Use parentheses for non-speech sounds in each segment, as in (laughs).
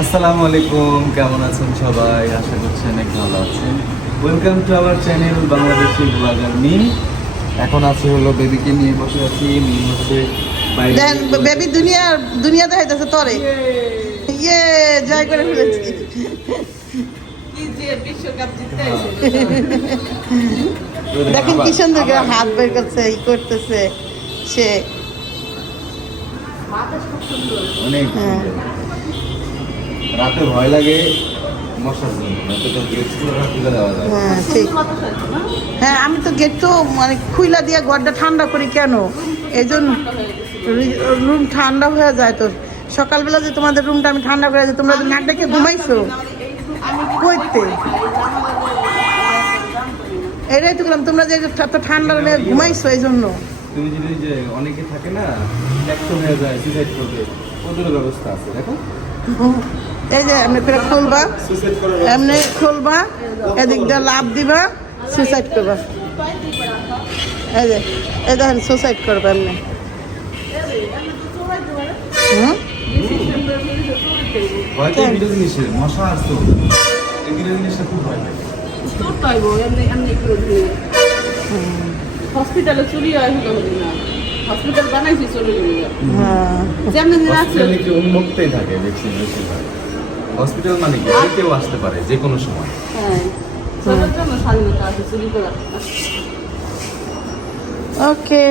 আসসালামু আলাইকুম কেমন আছেন সবাই? আশা করছি অনেক ভালো আছেন। Welcome to our channel Bangladeshi blogger me. এখন আছি হলো বেবিকে নিয়ে বসে আছি। মি হচ্ছে বাইরে দেন বেবি দুনিয়া দুনিয়া দেখাইতেছে তরে। ইয়ে জয় করে ফেলেছি। দেখো (laughs) দেখেন কি সুন্দর করে হাত বের করছে ই করতেছে সে। অনেক হ্যাঁ। সুন্দর। রাতে ভয় লাগে তো হ্যাঁ ঠিক। হ্যাঁ আমি তো গেট তো মানে খুইলা দিয়ে ঘরটা ঠান্ডা করি কেন? এই জন্য রুম ঠান্ডা হয়ে যায় তো। সকালবেলা যে তোমাদের রুমটা আমি ঠান্ডা করে তোমরা তো নাক ডেকে ঘুমাইছো কইতে? এটাই তো বললাম তোমরা যে এত ঠান্ডা লেগে ঘুমাইছো এই জন্য তুমি যদি যে অনেকে থাকে না হয়ে যায় সুইসাইড করবে ব্যবস্থা আছে দেখো। এই যে এমনি করে খুলবা এমনি খুলবা এদিক দিয়ে লাভ দিবা সুইসাইড করবা। এই যে এই দেখেন সুইসাইড করবা এমনি। হসপিটালে চুরি। হয় হলো না। হসপিটাল বানাইছি চলে গেল হ্যাঁ। যেমন আছে। উন্মুক্তই থাকে দেখছি বেশিরভাগ। হসপিটাল মানে কি? যে কেউ আসতে পারে যে কোনো সময়। হ্যাঁ। স্বাধীনতা আছে চুরি করার ওকে।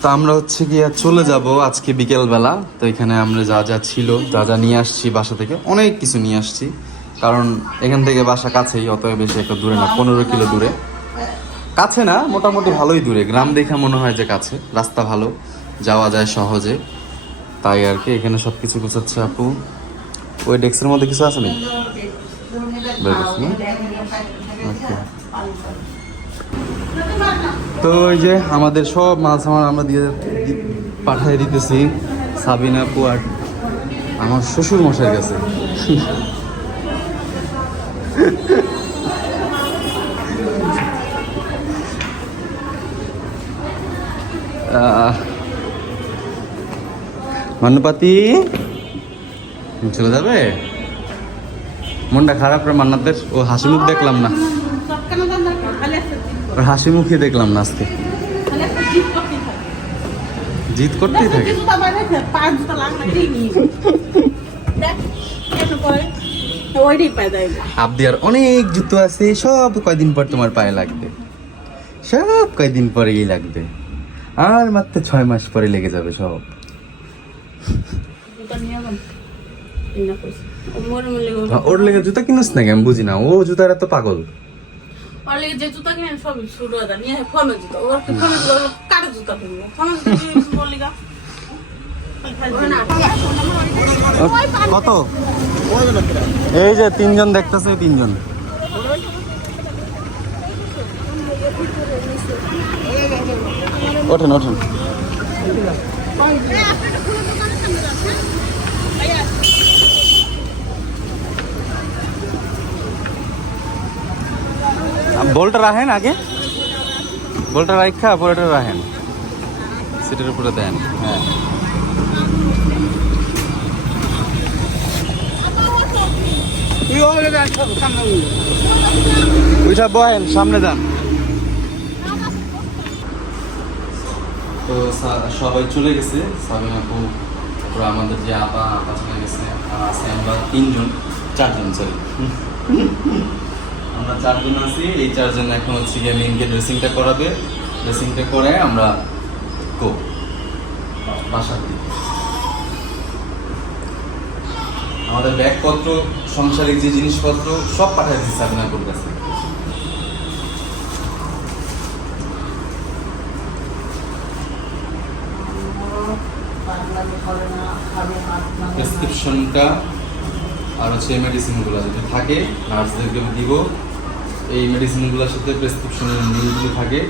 তো আমরা হচ্ছে গিয়ে চলে যাব আজকে বিকেলবেলা। তো এখানে আমরা যা যা ছিল যা যা নিয়ে আসছি বাসা থেকে অনেক কিছু নিয়ে আসছি। কারণ এখান থেকে বাসা কাছেই অত বেশি একটা দূরে না পনেরো কিলো দূরে। কাছে না মোটামুটি ভালোই দূরে। গ্রাম দেখে মনে হয় যে কাছে রাস্তা ভালো যাওয়া যায় সহজে। তাই আর কি এখানে সব কিছু গুছাচ্ছে আপু ওই ডেস্কের মধ্যে কিছু আছে না? Okay. তো ওই যে আমাদের সব মাল সামান আমরা দিয়ে পাঠিয়ে দিতেছি সাবিনা আপু আর আমার শ্বশুর মশাই কাছে আহ, মান্নুপাতি? চলে যাবে? মনটা খারাপ রে মান্নাতের। ও হাসি মুখ দেখলাম না। ওর হাসি মুখই দেখলাম না আজকে। জিত করতেই থাকে। আবদিয়ার অনেক জুতো আছে, সব কয়দিন পর তোমার পায়ে লাগবে। সব কয়দিন পরেই লাগবে। আর মাত্র ছয় মাস পরে লেগে যাবে সব। ওর লেগে জুতা কিনুস না আমি বুঝি না। ও জুতার এত পাগল। ওর লেগে যে জুতা কিনে সবই শুরু হয়ে নিয়ে আয় ফর্মের জুতা। ওর কি ফর্মের জুতা, ওর জুতা কিনবো। ফর্মের জুতা ওর লেগা। কত? এই যে তিনজন দেখতেছে তিনজন। ওঠেন ওঠেন। বলটা রাখেন আগে। বলটা রাখা পরেটা রাখেন। সিটের উপরে দেন হ্যাঁ। ওইটা বহেন, সামনে যান। তো সবাই চলে গেছে। সাবিন আপু তারপর আমাদের যে আপা আপা চলে গেছে, আর আছে আমরা তিনজন, চারজন সরি আমরা চারজন আছি, এই চারজন এখন হচ্ছে গিয়ে মেনকে ড্রেসিংটা করাবে। ড্রেসিংটা করে আমরা গো বাসার দিকে। আমাদের ব্যাগপত্র, সংসারিক যে জিনিসপত্র, সব পাঠাই দিচ্ছে সাবিনাপুর কাছে। প্রেসক্রিপশনটা আর হচ্ছে মেডিসিনগুলো যদি থাকে নার্সদেরকে দিব। এই মেডিসিনগুলোর সাথে প্রেসক্রিপশনের নিউজগুলো থাকে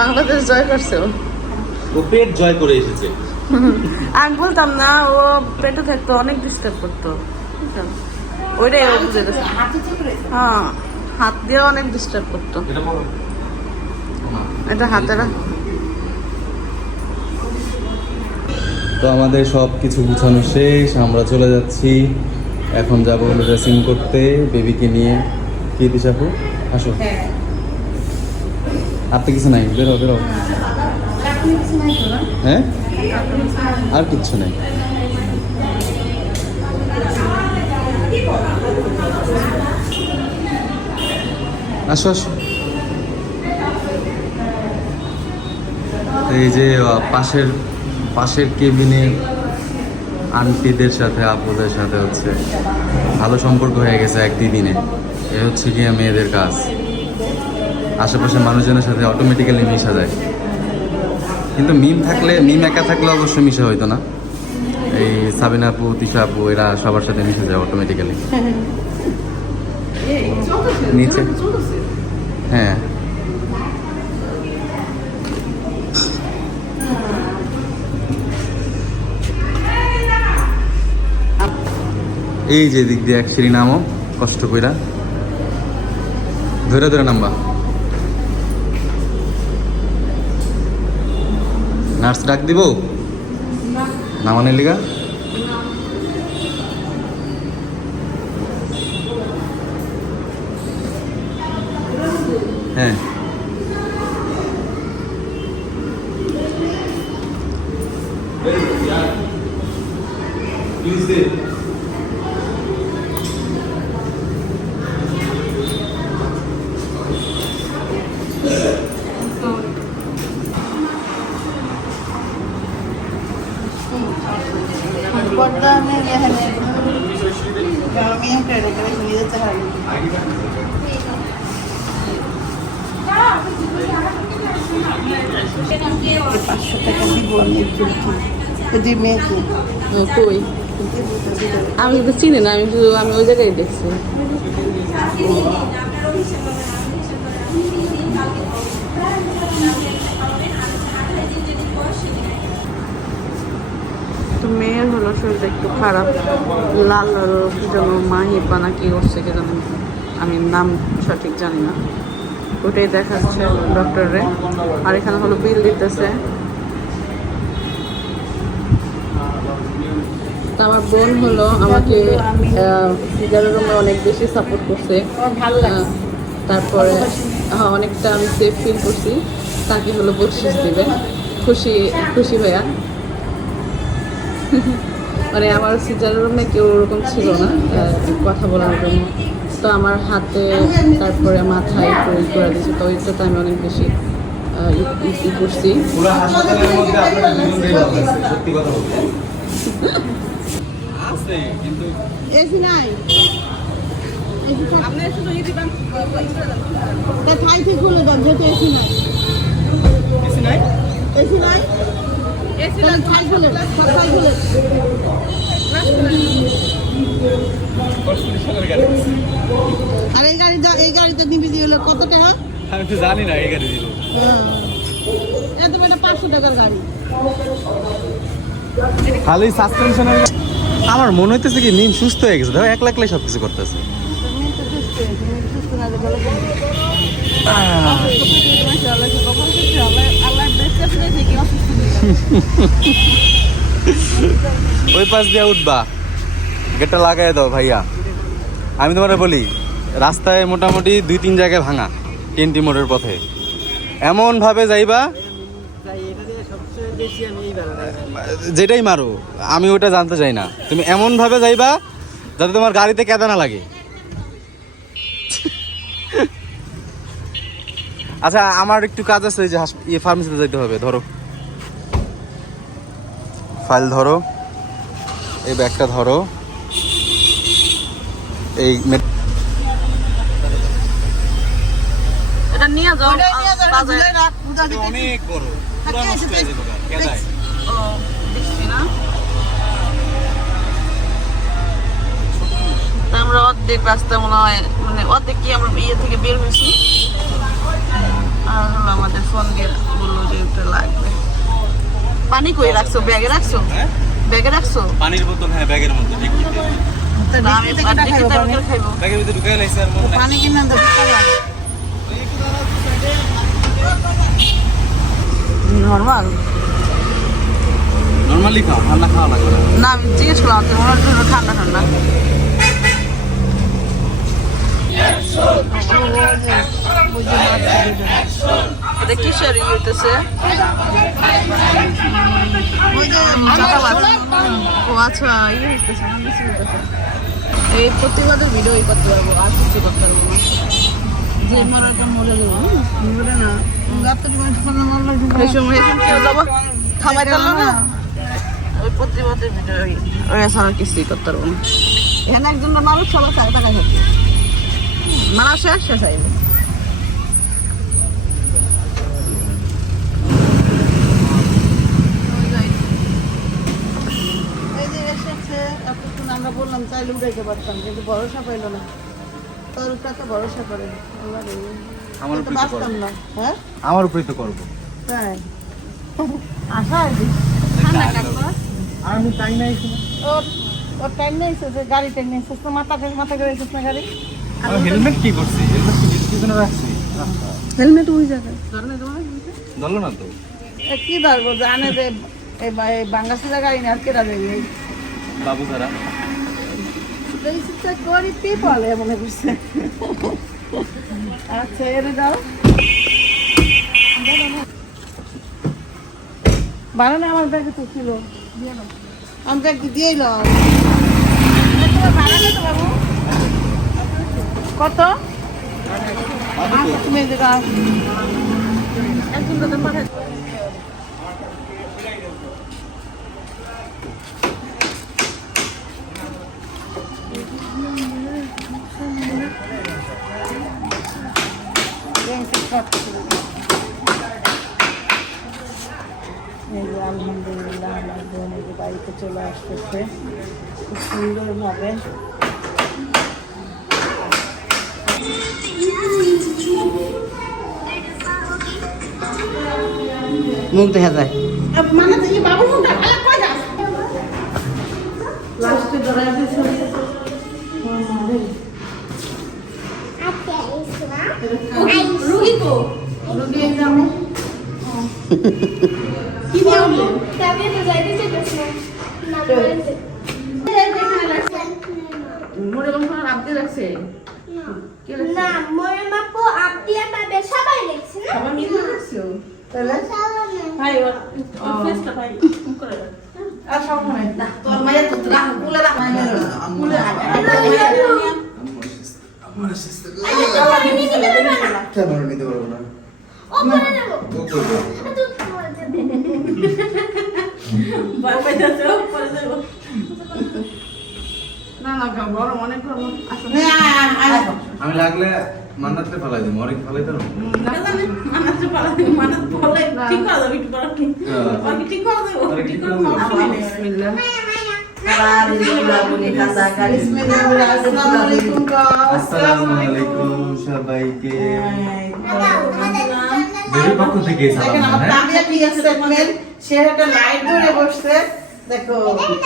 বাংলাদেশ জয় করছে ও। পেট জয় করে এসেছে। আমি বলতাম না ও পেটে থাকতো অনেক ডিস্টার্ব করতো। ওইটাই ও বুঝে গেছে। হ্যাঁ হাত দিয়ে অনেক ডিস্টার্ব করতো। এটা হাতে রাখ। তো আমাদের সব কিছু গুছানো শেষ আমরা চলে যাচ্ছি। এখন যাব হলো ড্রেসিং করতে বেবিকে নিয়ে। কি দিস আপু? আসো। হ্যাঁ। আর তো কিছু নাই বেরো বেরো। হ্যাঁ? আর কিচ্ছু নাই। আসো আসো। এই যে পাশের পাশের কেবিনে আন্টিদের সাথে, আপুদের সাথে হচ্ছে ভালো সম্পর্ক হয়ে গেছে এক দিনে। এ হচ্ছে গিয়ে মেয়েদের কাজ। আশেপাশের মানুষজনের সাথে অটোমেটিক্যালি মিশা যায়। কিন্তু মিম থাকলে মিম একা থাকলে অবশ্যই মিশা হইতো না। এই সাবিনা আপু, তিশা আপু, এরা সবার সাথে মিশে যায় অটোমেটিক্যালি নিচে। হ্যাঁ। এই যে দিক দিয়ে এক সিঁড়ি কষ্ট কইরা। ধরে ধরে নামবা। নার্স ডাক দিব? নামানের লিগা? হ্যাঁ। পাঁচশো টাকা দিব আমি মেয়েকে কই আমি তো চিনি না, আমি শুধু আমি ওই জায়গায় দেখছি। তো মেয়ের হলো শরীরটা একটু খারাপ। লাল লাল কি যেন মাহিবা না কি করছে কি যেন আমি নাম সঠিক জানি না। ওটাই দেখাচ্ছে ডক্টরে আর এখানে হলো বিল দিতেছে। আমার বোন হলো আমাকে সিজারের রুমে অনেক বেশি সাপোর্ট করছে। তারপরে হ্যাঁ অনেকটা আমি সেফ ফিল করছি। তাকে হলো বকশিস দিবে। খুশি খুশি হইয়া। (laughs) মানে আমার সিজার রুমে কেউ ওরকম ছিল না কথা বলার জন্য। তো আমার হাতে তারপরে মাথায় করে করে দিয়েছে। তো ওইটাতে আমি অনেক বেশি ই- করছি। এসি নাই? এসি নাই? আর এই গাড়ি এই গাড়িতে নিবি দিয়ে হলো কত টাকা? আমি তো জানি না এই গাড়ি দিল হ্যাঁ। এটা পাঁচশো টাকার গাড়ি। খালি সাসপেনশনের আমার মনে হইতেছে কি নিম সুস্থ হয়ে গেছে। দেখো একলা একলাই সব কিছু করতেছে ওই পাশ দিয়ে উঠবা। গেটটা লাগাই দাও ভাইয়া। আমি তোমার বলি, রাস্তায় মোটামুটি দুই তিন জায়গায় ভাঙা টিএনটি মোড়ের পথে। এমন ভাবে যাইবা, যেটাই মারো, আমি ওটা জানতে চাই না। তুমি এমন ভাবে যাইবা, যাতে তোমার গাড়িতে কেদা না লাগে। আচ্ছা আমার একটু কাজ আছে যে ইয়ে ফার্মেসিতে যেতে হবে, ধরো। ফাইল ধরো। এই ব্যাগটা ধরো। এই আমরা অর্ধেক রাস্তা মনে হয় মানে অর্ধেক কি আমরা ইয়ে থেকে বের হয়েছি? আর হলো আমাদের ফোন দিয়ে বলল যে এটা লাগবে। পানি কই রাখছো? ব্যাগে রাখছো? হ্যাঁ? ব্যাগে রাখছো? পানির বোতল হ্যাঁ ব্যাগের মধ্যে খাইবো ব্যাগের ভিতরে ঢুকাই লাইছে আর পানি কিনে আনতে নর্মাল নরমালি খাও ঠান্ডা খাওয়া লাগবে না আমি জিজ্ঞেস করলাম যে মনে হচ্ছে ঠান্ডা ঠান্ডা। এটা কিসের হইতেছে ওই যে ও আচ্ছা ইয়ে হইতেছে। এই প্রতিবাদের ভিডিও করতে পারব আর কিছু করতে পারব না। যে মরে মরে না। এই সময় এই সময় কেউ যাব? থামাই না? ওই প্রতিবাদের ভিডিও ওই ছাড়া কিছুই করতে পারব না। এখানে একজন মানুষ সবার টাকা মারা শেষ শেষ আইবে এই যে এসেছে এতক্ষণ আমরা বললাম চাইলে উঠাইতে পারতাম কিন্তু ভরসা পাইলো না। তোর উপরে তো ভরসা করে আমার তো উপরে তো বাঁচতাম করব। না হ্যাঁ? আমার উপরেই তো করব। তাই। আশা আছে। আমি তাই নাই ওর ওর টাইম নেই যে গাড়ি টাইম নেই। তো মাথা মাথা করে না গাড়ি? হেলমেট কি করছি? হেলমেট কি কি জন্য রাখছি? হেলমেট ওই জায়গায়। ধরলো না তো? কি ধরবো? জানে যে এই বাঙ্গাসিরা গাড়ি নিয়ে আর কেটা দেবে এই বাবু তারা। গরিব পিপল মনে করছে। আচ্ছা এর দাও। বানানো আমার ব্যাগে তো ছিল। আমি ব্যাগটি দিয়ে এলাম কত? আচ্ছা, তুমি। একজন এই যে আলহামদুলিল্লাহ আমার বোন এই বাড়িতে চলে আসতেছে। খুব সুন্দরভাবে মুখ দেখা যায়। মানে তুই বাবু মুখটা ভালো কই যাস লাস্টে ধরে আছে রুগী কো রুগী এক্সাম কি দিও মোরে বংশ আপনি রাখছে কি রাখছে না মোরে মাপু আপিয়া পাবে সবাই লিখছে না সবাই মিলে রাখছে তাহলে ভাই ওর ফেসটা ভাই করে আর সব হয় না তোর মায়ের তো রাখ কুলে রাখ কুলে রাখ কেন নিতে পারব না। করে দেব করে দেবে অনেক আমি লাগলে মান্নাতে ফেলাই দিই মরে ফেলাই তো সবাইকে বেরির পক্ষ থেকে দেখেন সালাম আমার তাবিয়া কি সে একটা লাইট ধরে বসছে দেখো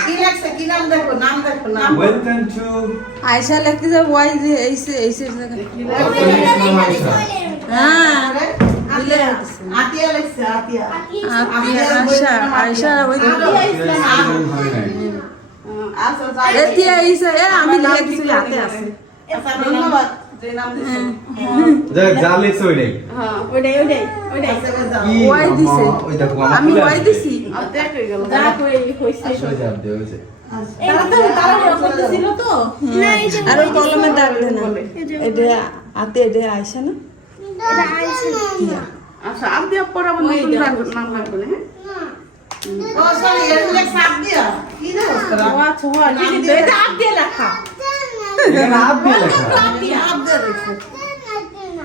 কি লাগছে কি নাম দেখো নাম দেখো নাম ওয়েলকাম টু আয়সা লাগতে যা ওয়াই যে এইসে এইসে হ্যাঁ আতিয়া লাগছে আতিয়া ওই আমি লিখে হাতে আছে। আচ্ছা ধন্যবাদ। আমা, ওয়াই। দিছি। আর কলমে দাগ না। এটা হাতে এটা আয়সা না আচ্ছা নাম লাগবে হয় দিয়ে দিয়ে দিয়ে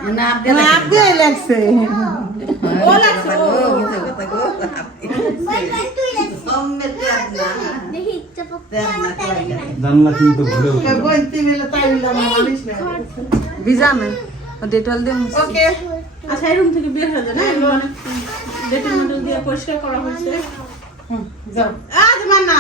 মানে দিয়ে দিয়ে জানলা কিন্তু ঘুরে উঠল। বলতে মিলে তাই মিলে আমার মানিস না ভিজা মে ডেটল দে ওকে আচ্ছা এই রুম থেকে বের হয়ে যায় না ডেটল মডেল দিয়ে পরিষ্কার করা হয়েছে। যাও। আজ মানা